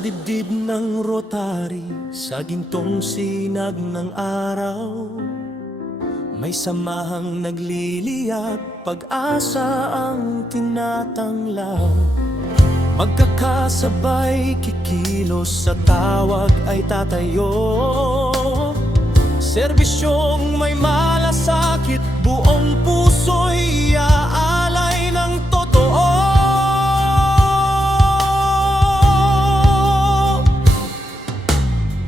dibdib ng Rotary, sa gintong sinag ng araw, may samahang nagliliyab, pag-asa ang tinatanglaw. Magkakasabay kikilos, sa tawag ay tatayo. Serbisyong may malasakit, buong puso'y iaalay ng totoo.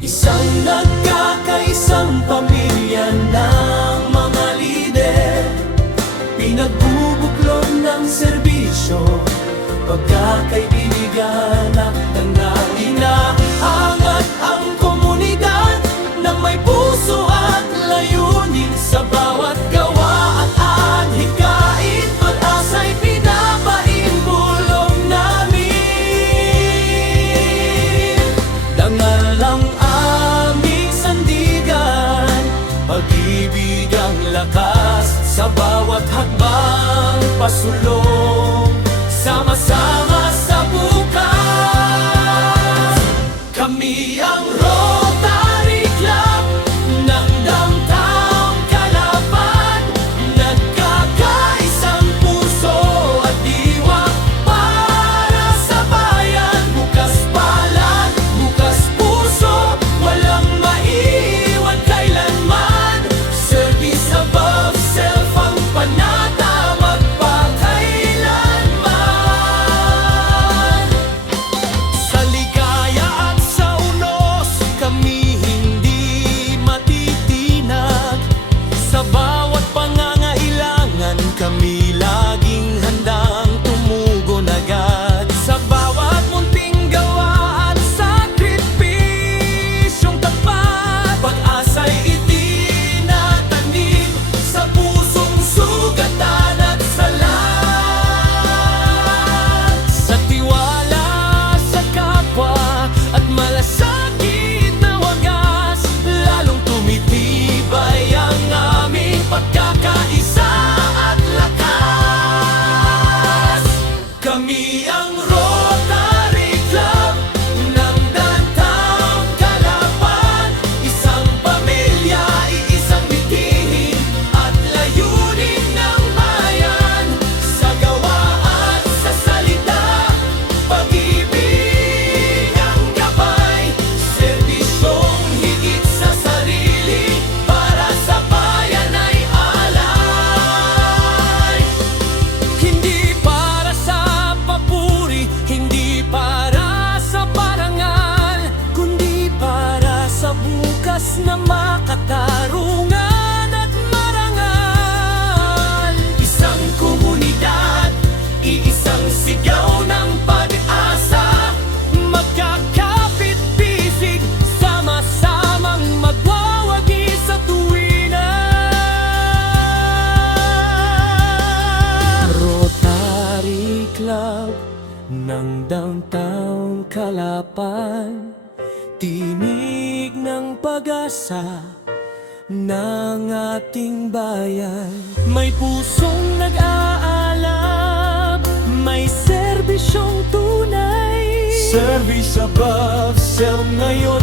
Isang nagkakaisang pamilya ng mga lider, pinagbubuklod ng serbisyo, pagkakaibigan at tanang inaangat ang komunidad na may puso at layunin. Sa bawat gawa at adhikain, pag-asa'y pinapaimbulong namin. Dangal ang aming sandigan, pag-ibig ang lakas, sa bawat hakbang pasulong, sama-sama sa bukas. Kami ang Rotary Club ng Downtown Calapan, nagkakaisang puso at diwa para sa bayan. Bukas palad, bukas puso, walang maiiwan kailanman. Service above self ang panata, kami laging handang tumugon agad. Sa bawat munting gawa at sakripisyong tapat, pag-asa'y itinatanim sa pusong sugatan at salat. Sa tiwala sa kapwa at malasakit na wagas, lalong tumitibay ang aming pagkakaisa. Kami ang Rotary Club ng Downtown Calapan, isang pamilya, iisang bitihin at layunin ng bayan. Sa gawa at sa salita, pag-ibig ang gabay, serbisyong higit sa sarili, para sa bayan ay alay. Hindi para sa papuri, hindi para sa parangal, kundi para sa bukas na makatarungan at marangal. Isang komunidad, iisang sigaw ng pag-asa, magkakapit-bisig, sama-samang magwawagi sa tuwiran. Rotary Club ng Downtown Calapan, tinig ng pag-asa ng ating bayan. May pusong nag-aalab, may serbisyong tunay. Service above self ngayon.